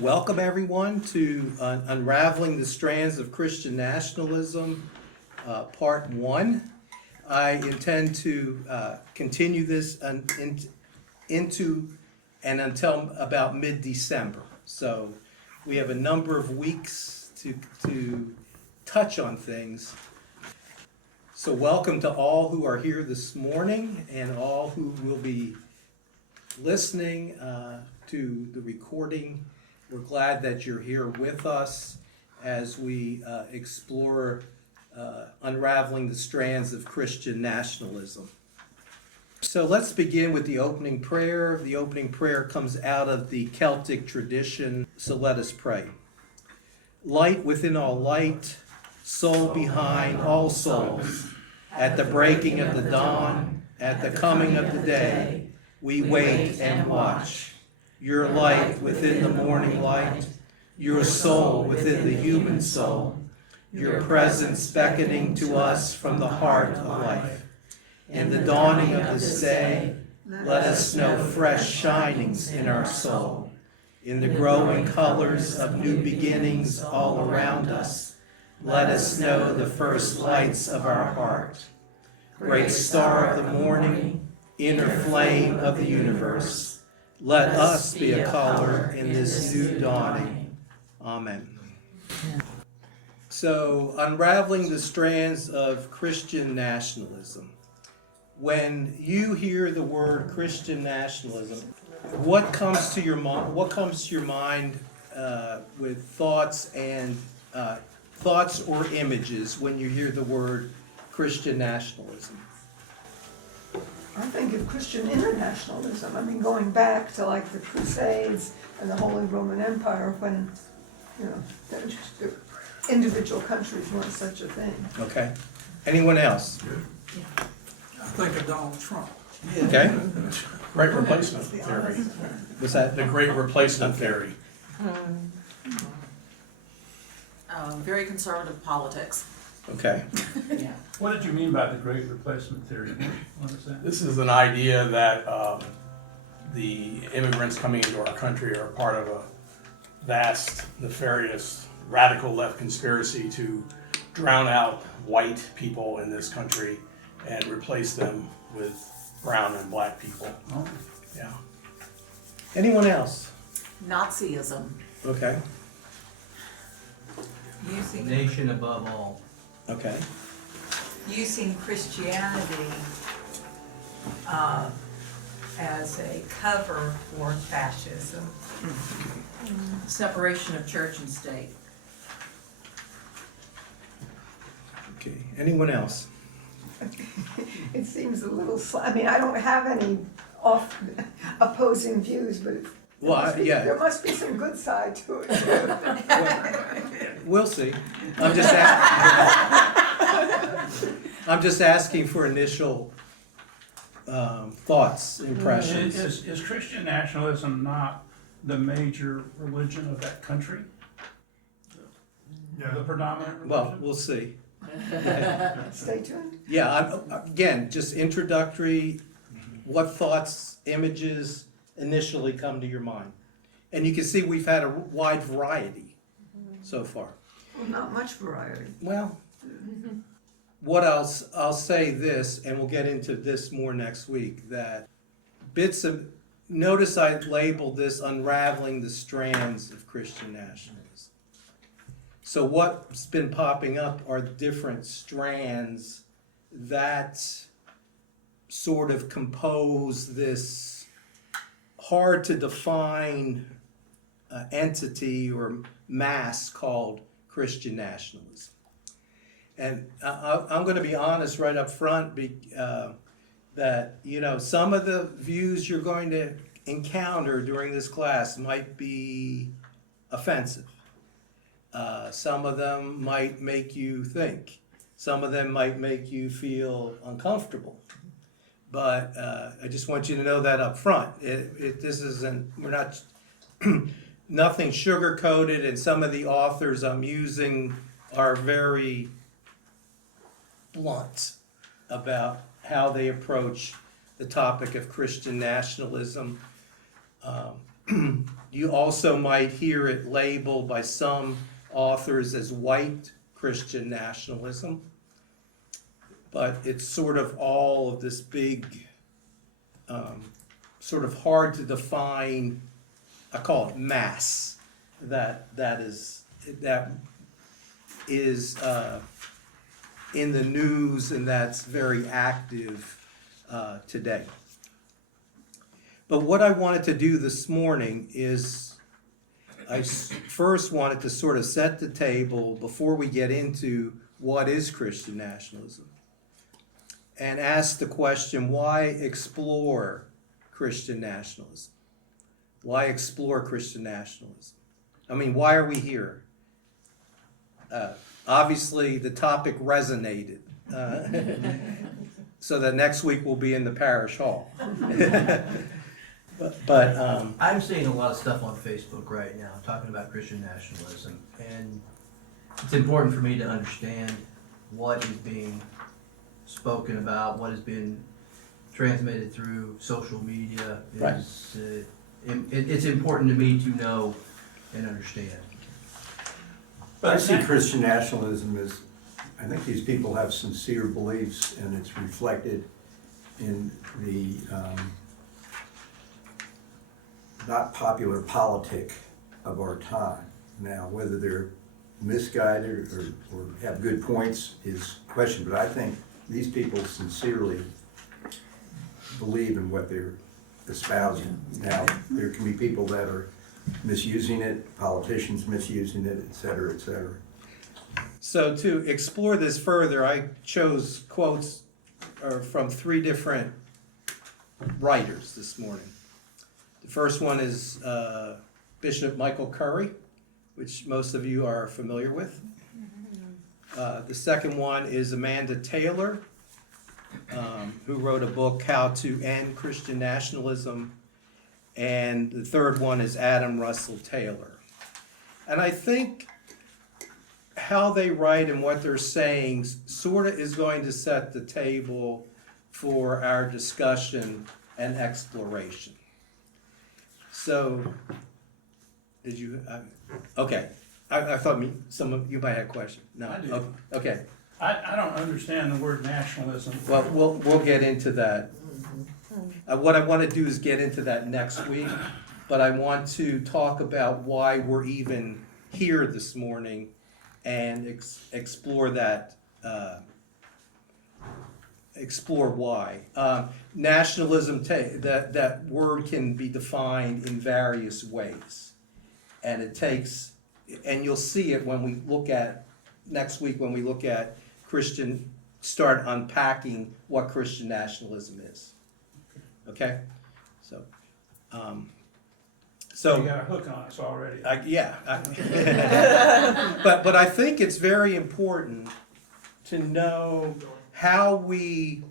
Welcome everyone to Unraveling the Strands of Christian Nationalism, Part 1. I intend to continue this into and until about mid-December. So we have a number of weeks to touch on things. So welcome to all who are here this morning and all who will be listening to the recording. We're glad that you're here with us as we explore unraveling the strands of Christian nationalism. So let's begin with the opening prayer. The opening prayer comes out of the Celtic tradition, so let us pray. Light within all light, soul behind all souls, at the breaking of the dawn, at the coming of the day, we wait and watch. Your light within the morning light, your soul within the human soul, your presence beckoning to us from the heart of life. In the dawning of this day, let us know fresh shinings in our soul. In the growing colors of new beginnings all around us, let us know the first lights of our heart. Great star of the morning, inner flame of the universe, let us be a color in this new dawning. Amen. So, unraveling the strands of Christian nationalism. When you hear the word Christian nationalism, what comes to your mind? What comes to your mind with thoughts or images when you hear the word Christian nationalism? I think of Christian internationalism. I mean, going back to like the Crusades and the Holy Roman Empire when, the individual countries weren't such a thing. Okay. Anyone else? I think of Donald Trump. Okay. Great replacement theory. Was that The great replacement theory. Very conservative politics. okay? What did you mean by the Great Replacement Theory? What is that? This is an idea that the immigrants coming into our country are part of a vast, nefarious, radical left conspiracy to drown out white people in this country and replace them with brown and black people. Oh. Yeah. Anyone else? Nazism. Okay. Using nation above all. Okay. Using Christianity as a cover for fascism. Separation of church and state. Okay. Anyone else? It seems a little, I mean, I don't have any opposing views, but there must be some good side to it. We'll see. I'm just asking for initial thoughts, impressions. Is Christian nationalism not the major religion of that country? The predominant religion? Well, we'll see. Stay tuned. Yeah, again, just introductory, what thoughts, images initially come to your mind? And you can see we've had a wide variety so far. Well, not much variety. Well, what else? I'll say this, and we'll get into this more next week, that notice I labeled this Unraveling the Strands of Christian Nationalism. So what's been popping up are different strands that sort of compose this hard to define entity or mass called Christian nationalism. And I'm going to be honest right up front that, some of the views you're going to encounter during this class might be offensive. Some of them might make you think. Some of them might make you feel uncomfortable. But I just want you to know that up front. We're not, nothing sugar-coated, and some of the authors I'm using are very blunt about how they approach the topic of Christian nationalism. You also might hear it labeled by some authors as white Christian nationalism. But it's sort of all of this big, sort of hard to define, I call it mass, that is in the news and that's very active today. But what I wanted to do this morning is first wanted to sort of set the table before we get into what is Christian nationalism, and ask the question, why explore Christian nationalism? Why explore Christian nationalism? I mean, why are we here? Obviously, the topic resonated, so that next week we'll be in the parish hall. but I'm seeing a lot of stuff on Facebook right now talking about Christian nationalism, and it's important for me to understand what is being spoken about, what has been transmitted through social media. Right. It's important to me to know and understand. I see Christian nationalism as, I think these people have sincere beliefs, and it's reflected in the not popular politic of our time. Now, whether they're misguided or have good points is questioned, but I think these people sincerely believe in what they're espousing. Now, there can be people that are misusing it, politicians misusing it, et cetera, et cetera. so to explore this further, I chose quotes from 3 different writers this morning. The first one is Bishop Michael Curry, which most of you are familiar with. The second one is Amanda Taylor, who wrote a book, How to End Christian Nationalism. And the third one is Adam Russell Taylor. And I think how they write and what they're saying sort of is going to set the table for our discussion and exploration. So, did you, okay. I thought some of you might have a question. No, I do. Okay. I don't understand the word nationalism. Well, we'll get into that. What I want to do is get into that next week, but I want to talk about why we're even here this morning and explore that. Explore why. Nationalism, that word can be defined in various ways, and it takes, and you'll see it when we look at next week when we look at Christian, start unpacking what Christian nationalism is. Okay, so You got a hook on us already. But I think it's very important to know how we.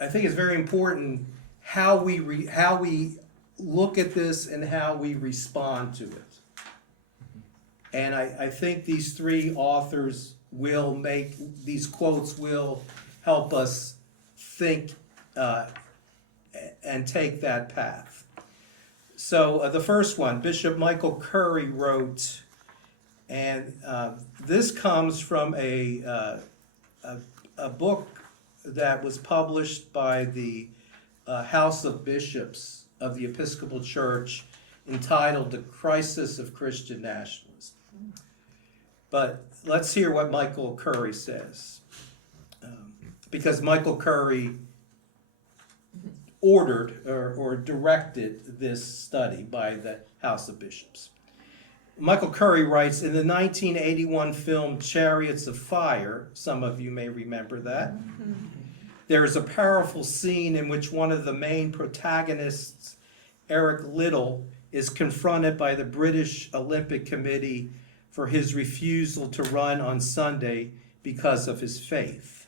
I think it's very important how we look at this and how we respond to it. And I think these 3 authors will make, these quotes will help us think and take that path. So the first one, Bishop Michael Curry wrote, and this comes from a book that was published by the House of Bishops of the Episcopal Church entitled The Crisis of Christian Nationalism. But let's hear what Michael Curry says. Because Michael Curry ordered or directed this study by the House of Bishops. Michael Curry writes, in the 1981 film Chariots of Fire, some of you may remember that, there is a powerful scene in which one of the main protagonists, Eric Liddell, is confronted by the British Olympic Committee for his refusal to run on Sunday because of his faith.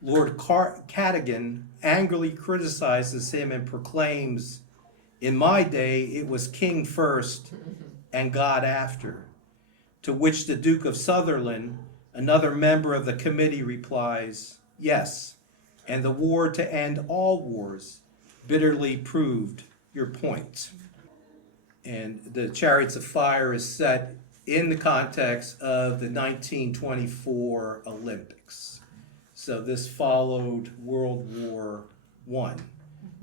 Lord Cadogan angrily criticizes him and proclaims, in my day it was king first and God after. To which the Duke of Sutherland, another member of the committee, replies, yes, and the war to end all wars bitterly proved your point. And the Chariots of Fire is set in the context of the 1924 Olympics. So this followed World War I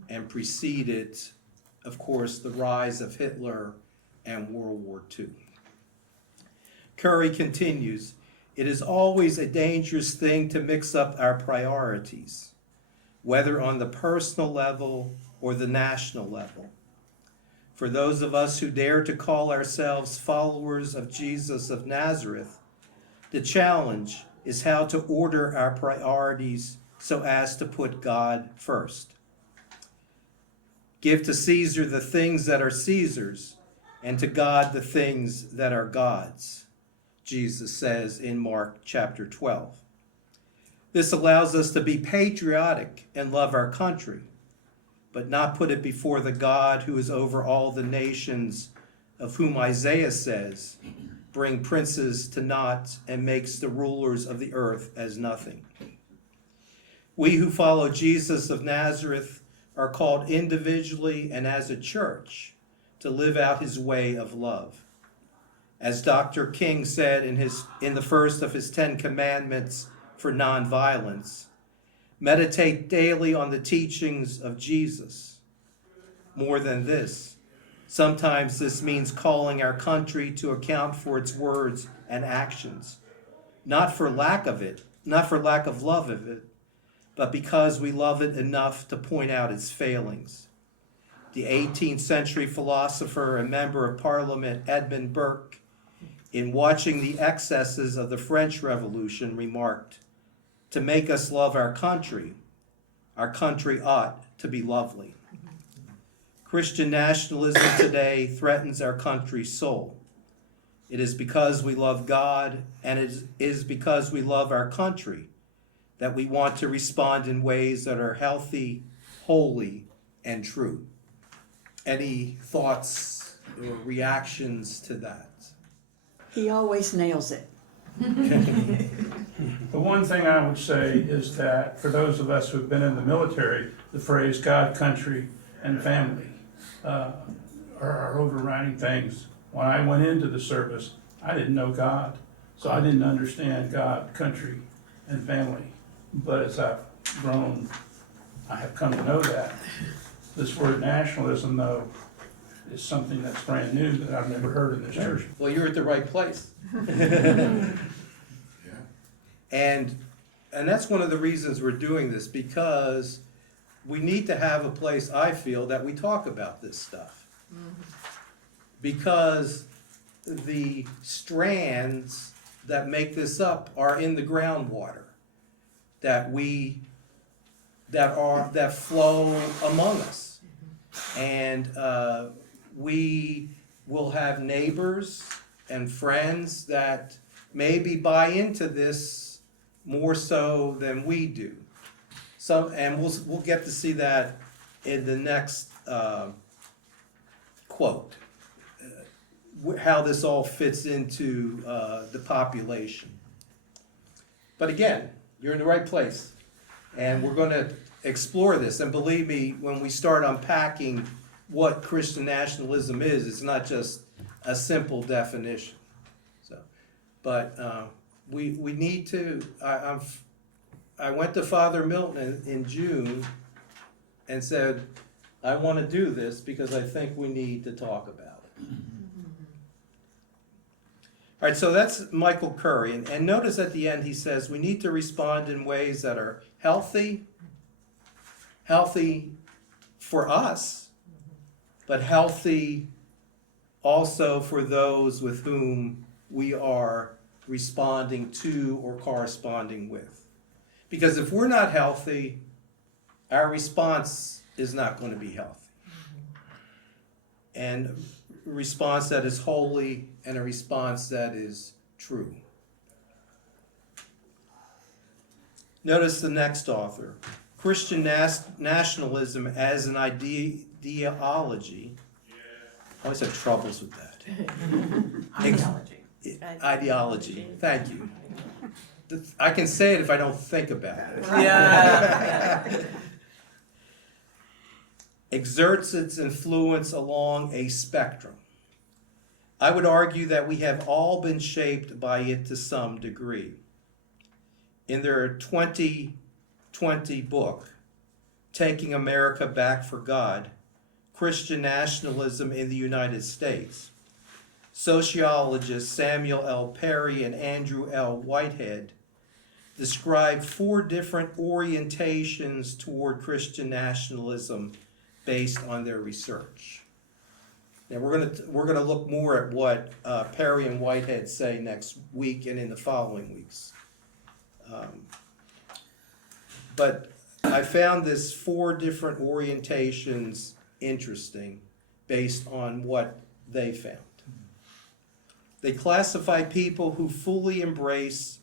and preceded, of course, the rise of Hitler and World War II. Curry continues, "It is always a dangerous thing to mix up our priorities, whether on the personal level or the national level. For those of us who dare to call ourselves followers of Jesus of Nazareth, the challenge is how to order our priorities so as to put God first. Give to Caesar the things that are Caesar's, and to God the things that are God's," Jesus says in Mark chapter 12. This allows us to be patriotic and love our country, but not put it before the God who is over all the nations, of whom Isaiah says, "Bring princes to naught and makes the rulers of the earth as nothing." We who follow Jesus of Nazareth are called individually and as a church to live out his way of love. As Dr. King said in the first of his 10 commandments for nonviolence, meditate daily on the teachings of Jesus. More than this, sometimes this means calling our country to account for its words and actions, not for lack of love of it, but because we love it enough to point out its failings. The 18th century philosopher and member of Parliament Edmund Burke, in watching the excesses of the French Revolution, remarked, "To make us love our country ought to be lovely." Christian nationalism today threatens our country's soul. It is because we love God and it is because we love our country that we want to respond in ways that are healthy, holy, and true. Any thoughts or reactions to that? He always nails it. The one thing I would say is that for those of us who've been in the military, the phrase God, country, and family are our overriding things. When I went into the service, I didn't know God, so I didn't understand God, country, and family. But as I've grown, I have come to know that. This word nationalism, though, is something that's brand new that I've never heard in this church. Well, you're at the right place. And that's one of the reasons we're doing this, because we need to have a place, I feel, that we talk about this stuff. Because the strands that make this up are in the groundwater that flow among us. And we will have neighbors and friends that maybe buy into this more so than we do. And we'll get to see that in the next quote, how this all fits into the population. But again, you're in the right place, and we're going to explore this. And believe me, when we start unpacking what Christian nationalism is, it's not just a simple definition. But we need to. I went to Father Milton in June and said, I want to do this because I think we need to talk about it. All right, so that's Michael Curry. And notice at the end he says we need to respond in ways that are healthy for us, but healthy also for those with whom we are responding to or corresponding with. Because if we're not healthy, our response is not going to be healthy. And a response that is holy and a response that is true. Notice the next author. Christian nationalism as an ideology. I always have troubles with that. Ideology. Thank you. I can say it if I don't think about it. Yeah. Exerts its influence along a spectrum. I would argue that we have all been shaped by it to some degree. In their 2020 book, Taking America Back for God, Christian Nationalism in the United States, sociologists Samuel L. Perry and Andrew L. Whitehead describe 4 different orientations toward Christian nationalism based on their research. Now we're gonna look more at what Perry and Whitehead say next week and in the following weeks. But I found this 4 different orientations interesting based on what they found. They classify people who fully embrace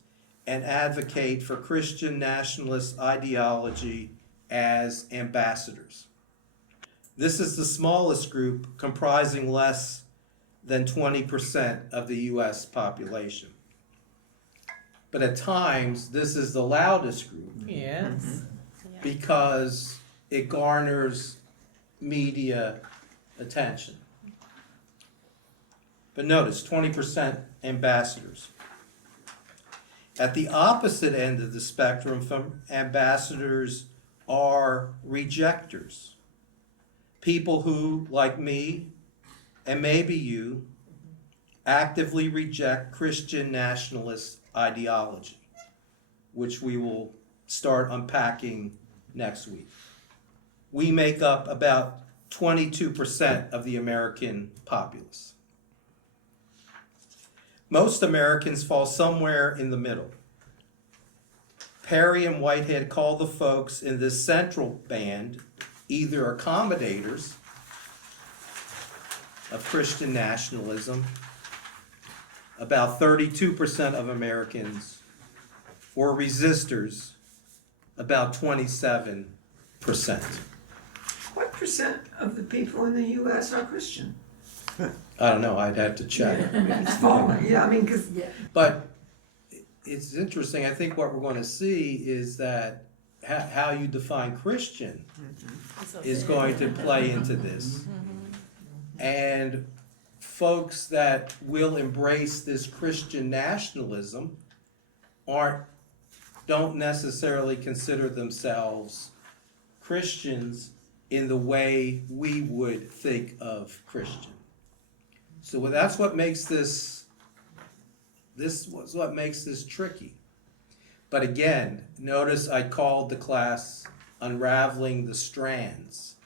and advocate for Christian nationalist ideology as ambassadors. This is the smallest group, comprising less than 20% of the US population. But at times, this is the loudest group Yes. because it garners media attention. But notice, 20% ambassadors. At the opposite end of the spectrum from ambassadors are rejectors. People who, like me, and maybe you, actively reject Christian nationalist ideology, which we will start unpacking next week. We make up about 22% of the American populace. Most Americans fall somewhere in the middle. Perry and Whitehead call the folks in this central band either accommodators of Christian nationalism, about 32% of Americans, or resistors, about 27%. What percent of the people in the US are Christian? I don't know, I'd have to check. I mean, it's falling, yeah, I mean, because But it's interesting, I think what we're gonna see is that how you define Christian is going to play into this. And folks that will embrace this Christian nationalism don't necessarily consider themselves Christians in the way we would think of Christian. So that's what makes this what makes this tricky. But again, notice I called the class Unraveling the Strands,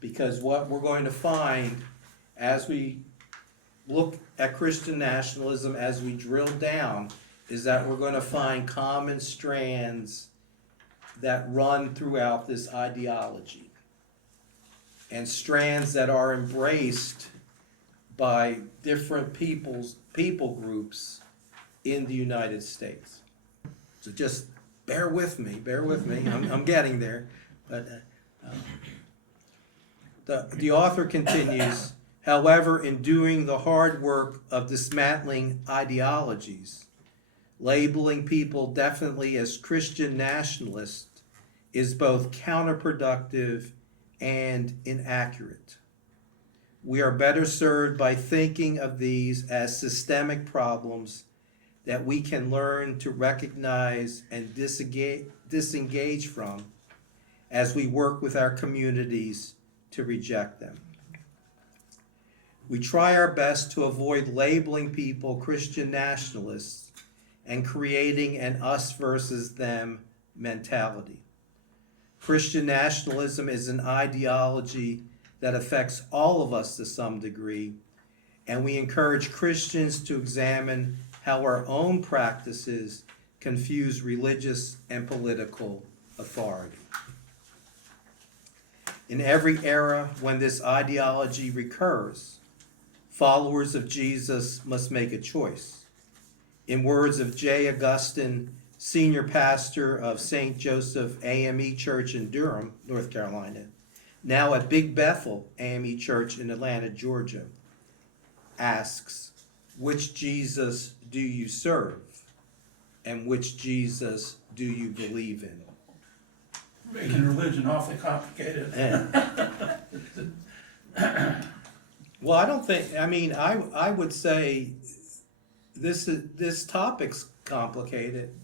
because what we're going to find as we look at Christian nationalism, as we drill down, is that we're going to find common strands that run throughout this ideology, and strands that are embraced by different people groups in the United States. So just bear with me. I'm getting there. But the author continues, however, in doing the hard work of dismantling ideologies, labeling people definitely as Christian nationalists is both counterproductive and inaccurate. We are better served by thinking of these as systemic problems that we can learn to recognize and disengage from as we work with our communities to reject them. We try our best to avoid labeling people Christian nationalists and creating an us versus them mentality. Christian nationalism is an ideology that affects all of us to some degree, and we encourage Christians to examine how our own practices confuse religious and political authority. In every era when this ideology recurs, followers of Jesus must make a choice. In words of J. Augustine, senior pastor of St. Joseph AME Church in Durham, North Carolina, now at Big Bethel AME Church in Atlanta, Georgia, asks, which Jesus do you serve, and which Jesus do you believe in? Making religion awfully complicated. Well, I don't think, I mean, I would say this topic's complicated,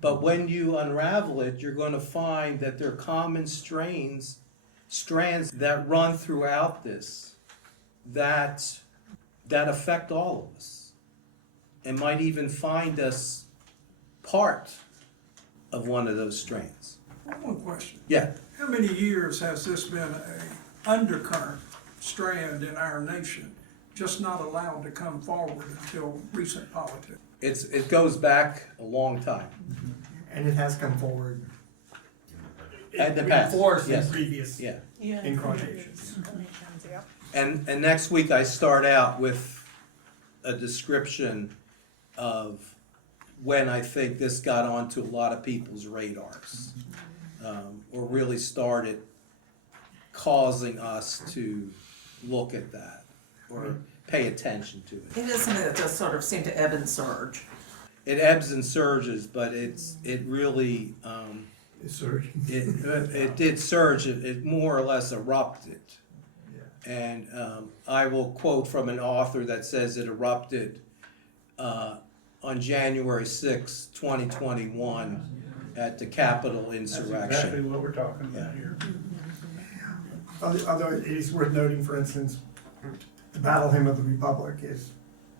but when you unravel it, you're gonna find that there are common strands that run throughout this, that affect all of us, and might even find us part of one of those strands. One question. Yeah. How many years has this been a undercurrent strand in our nation, just not allowed to come forward until recent politics? It goes back a long time. And it has come forward. In the past, Reinforced yes. in previous Yeah. incarnations. And next week I start out with a description of when I think this got onto a lot of people's radars, or really started causing us to look at that or pay attention to it. It is something that does sort of seem to ebb and surge. It ebbs and surges, but it really It's surging. it did surge. It more or less erupted. And I will quote from an author that says it erupted on January 6, 2021 at the Capitol That's exactly insurrection. what we're talking about here. Although it is worth noting, for instance, the Battle Hymn of the Republic is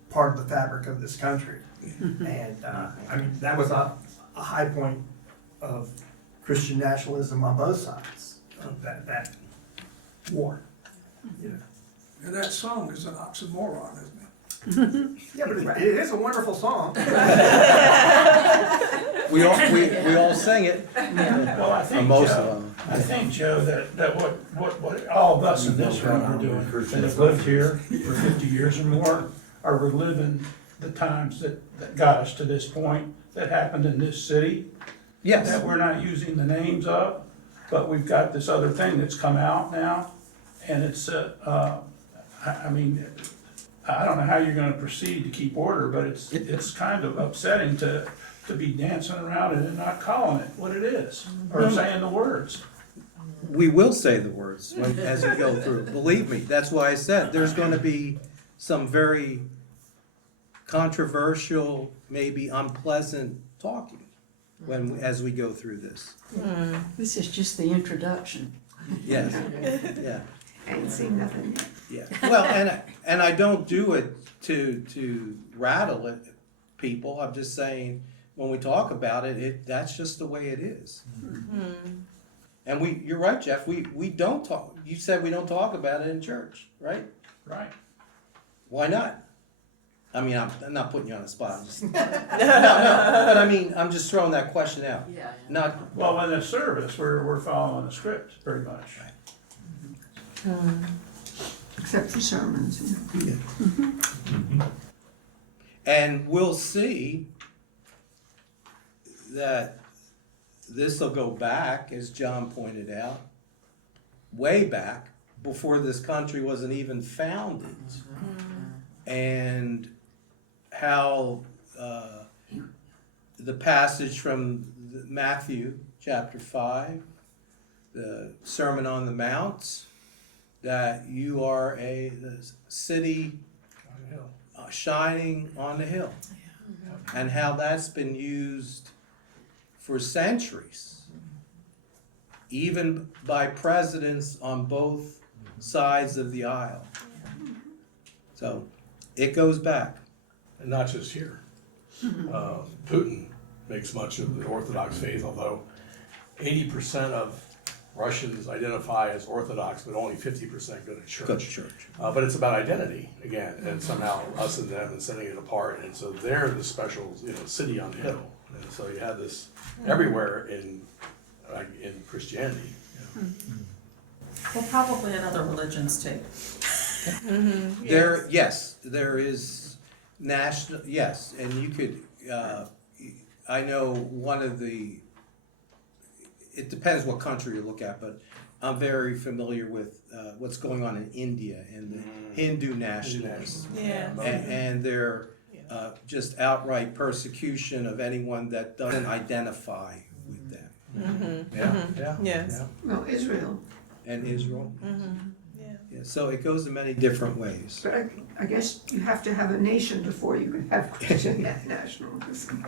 part of the fabric of this country. And, I mean, that was a high point of Christian nationalism on both sides of that war, you know. And that song is an oxymoron, isn't it? Yeah, but it is a wonderful song. We all sing it. Well, I think, Most Joe, of them. I think, Joe, that what all of us in this room are doing, that have lived here for 50 years or more, are reliving the times that got us to this point, that happened in this city, Yes. that we're not using the names of, but we've got this other thing that's come out now, and it's, I mean, I don't know how you're gonna proceed to keep order, but it's kind of upsetting to be dancing around it and not calling it what it is, or saying the words. We will say the words as we go through. Believe me, that's why I said there's going to be some very controversial, maybe unpleasant talking as we go through this. This is just the introduction. Yes. Yeah. I ain't seen nothing yet. Yeah. Well, and I don't do it to rattle it, people. I'm just saying when we talk about it, that's just the way it is. And you're right, Jeff. We don't talk. You said we don't talk about it in church, right? Right. Why not? I mean, I'm not putting you on the spot. I'm just, no, but I mean, I'm just throwing that question out. Yeah. Not, Well, in the service, we're following the script, pretty much. Except for sermons, you know. and we'll see that this will go back, as John pointed out, way back before this country wasn't even founded. And how the passage from Matthew chapter 5, the Sermon on the Mount, that you are a city shining on the hill, and how that's been used for centuries, even by presidents on both sides of the aisle. So it goes back. And not just here. Putin makes much of the Orthodox faith, although 80% of Russians identify as Orthodox, but only 50% go to church. Go to church. But it's about identity again, and somehow us and them and setting it apart. And so they're the special, city on the hill. And so you have this everywhere in Christianity. Well, probably in other religions too. There is national, yes, and you could, I know one of it depends what country you look at, but I'm very familiar with what's going on in India and the Hindu nationalists. Yeah. And their just outright persecution of anyone that doesn't identify with them. Yeah. Yes. Well, Israel. And Israel. Yeah, so it goes in many different ways. But I guess you have to have a nation before you can have Christian nationalism.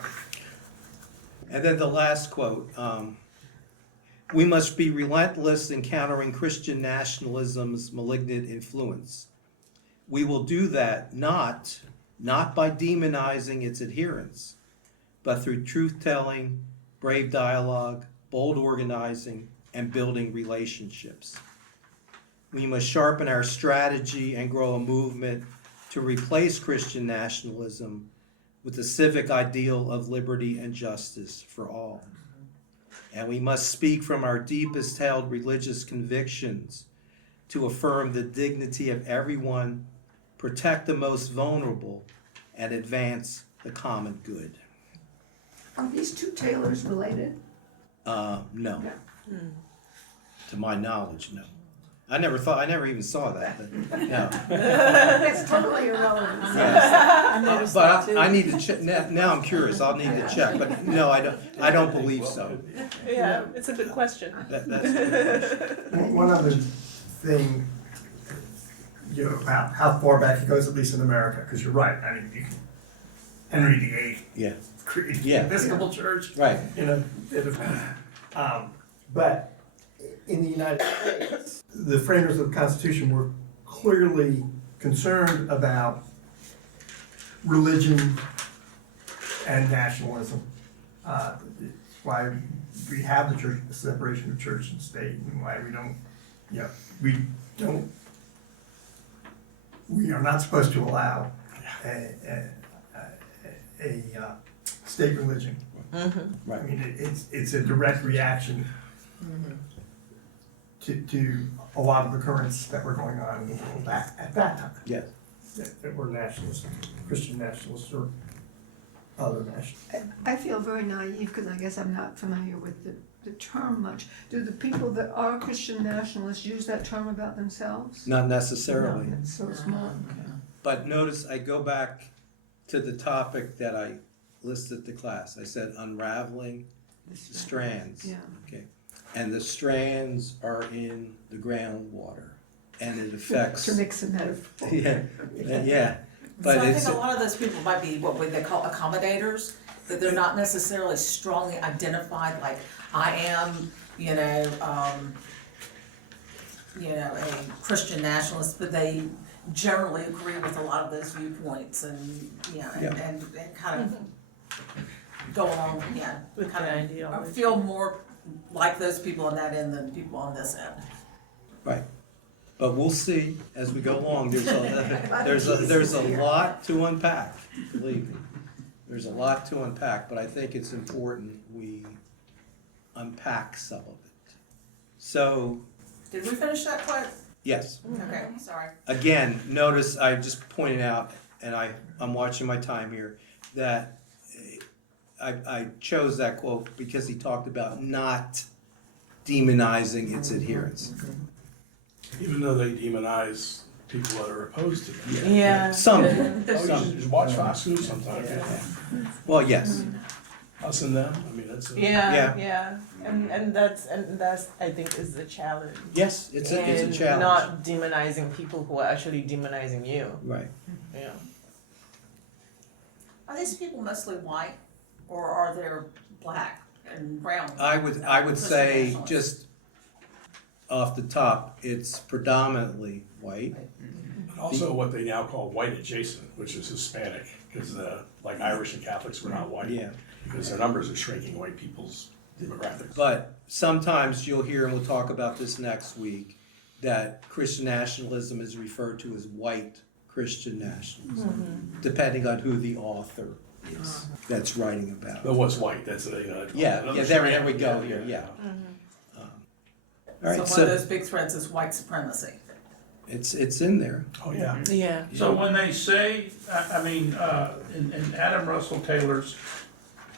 And then the last quote, we must be relentless in countering Christian nationalism's malignant influence. We will do that not by demonizing its adherents, but through truth-telling, brave dialogue, bold organizing, and building relationships. We must sharpen our strategy and grow a movement to replace Christian nationalism with the civic ideal of liberty and justice for all. And we must speak from our deepest held religious convictions to affirm the dignity of everyone, protect the most vulnerable, and advance the common good. Are these two Taylors related? No. To my knowledge, no. I never even saw that, but no. It's totally irrelevant. But I need to check, now I'm curious, I'll need to check, but no, I don't believe so. Yeah, it's a good question. That's a good question. One other thing, you know, about how far back it goes, at least in America, because you're right, I mean, you can, Henry VIII Yeah, created the Yeah. Episcopal Church, right. you know, but in the United States, the framers of the Constitution were clearly concerned about religion and nationalism. It's why we have the separation of church and state, and why we are not supposed to allow a state religion. Right. I mean, it's a direct reaction to a lot of the currents that were going on in the world at that time. Yes. That were nationalists, Christian nationalists or other nationalists. I feel very naive because I guess I'm not familiar with the term much. Do the people that are Christian nationalists use that term about themselves? Not necessarily. No, it's so small. But notice I go back to the topic that I listed the class. I said unraveling the strands. Yeah. Okay. And the strands are in the groundwater, and it affects. To mix a metaphor. Yeah. But So I it's think a lot of those people might be what they call accommodators, that they're not necessarily strongly identified, like, I am, a Christian nationalist, but they generally agree with a lot of those viewpoints and, and kind of go along, With kind the of ideology. feel more like those people on that end than people on this end. right. But we'll see as we go along. There's a lot to unpack. Believe me, there's a lot to unpack. But I think it's important we unpack some of it. So Did we finish that quote? yes. Okay, sorry. Again, notice I just pointed out, and I'm watching my time here, that I chose that quote because he talked about not demonizing its adherents. Even though they demonize people that are opposed to them. Yeah. Some do. Oh, you Some should do. just watch fast food sometimes. Well, yes. Us and them, I mean, that's. Yeah. And that's I think is the challenge. Yes, it's a And challenge. not demonizing people who are actually demonizing you. Right. Yeah. Are these people mostly white, or are they black and brown? I would Christian say nationalists? just off the top, it's predominantly white. And also what they now call white adjacent, which is Hispanic, because like Irish and Catholics were not white. Yeah. Because their numbers are shrinking white people's demographics. But sometimes you'll hear, and we'll talk about this next week, that Christian nationalism is referred to as white Christian nationalism, depending on who the author is that's writing about it. But what's white? That's There we Yeah. go here, yeah. All right, So one of those big threads is white supremacy. it's in there. Oh, yeah. Yeah. So when they say, in Adam Russell Taylor's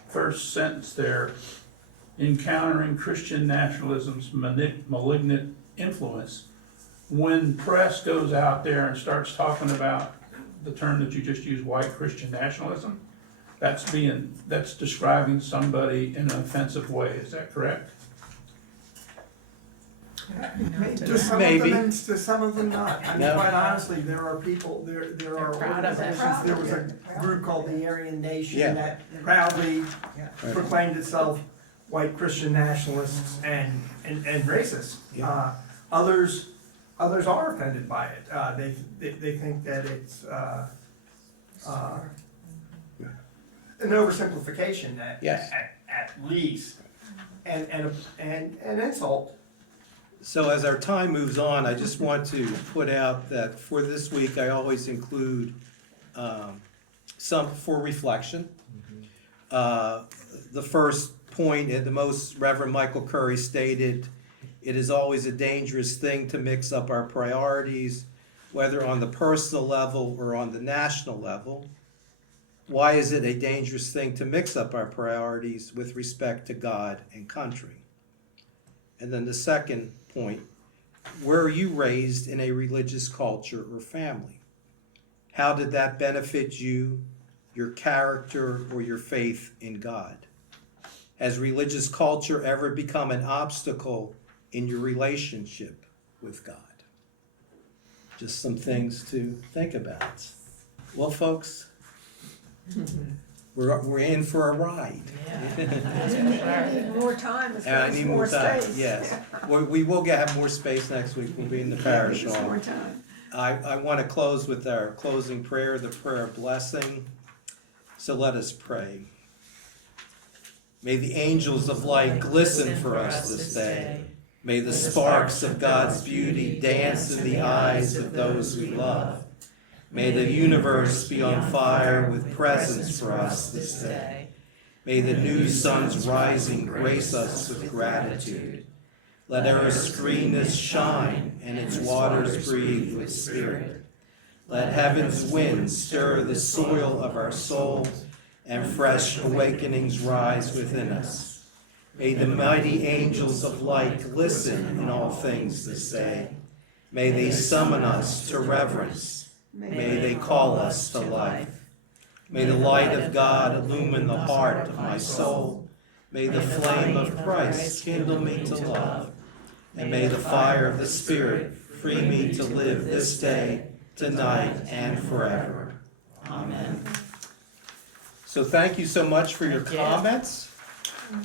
first sentence there, encountering Christian nationalism's malignant influence, when press goes out there and starts talking about the term that you just used, white Christian nationalism, that's describing somebody in an offensive way, is that correct? To some Maybe. of them, to some of them not. I mean, No. quite honestly, there are people, there are proud of it. organizations, there was a group called the Aryan Nation Yeah. that proudly proclaimed itself white Christian nationalists and racist. Yeah. Others are offended by it. They think that it's, an oversimplification Yes. at least, and an insult. So as our time moves on, I just want to put out that for this week, I always include some for reflection. The first point, and the most Reverend Michael Curry stated, it is always a dangerous thing to mix up our priorities, whether on the personal level or on the national level. Why is it a dangerous thing to mix up our priorities with respect to God and country? And then the second point, where are you raised in a religious culture or family? How did that benefit you, your character, or your faith in God? Has religious culture ever become an obstacle in your relationship with God? Just some things to think about. Well, folks, we're in for a ride. I need more time as And I well as need more more time, space. yes. We will have more space next week, we'll be in the parish Needs more hall. time. I want to close with our closing prayer, the prayer of blessing. So let us pray. May the angels of light glisten for us this day. May the sparks of God's beauty dance in the eyes of those we love. May the universe be on fire with presents for us this day. May the new sun's rising grace us with gratitude. Let earth's greenness shine and its waters breathe with spirit. Let heaven's wind stir the soil of our soul and fresh awakenings rise within us. May the mighty angels of light glisten in all things this day. May they summon us to reverence. May they call us to life. May the light of God illumine the heart of my soul. May the flame of Christ kindle me to love. And may the fire of the Spirit free me to live this day, tonight, and forever. Amen. So thank you so much for your comments,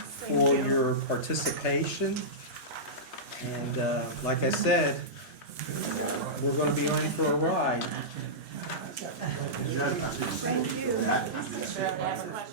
for your participation. And like I said, we're going to be on for a ride. Thank you.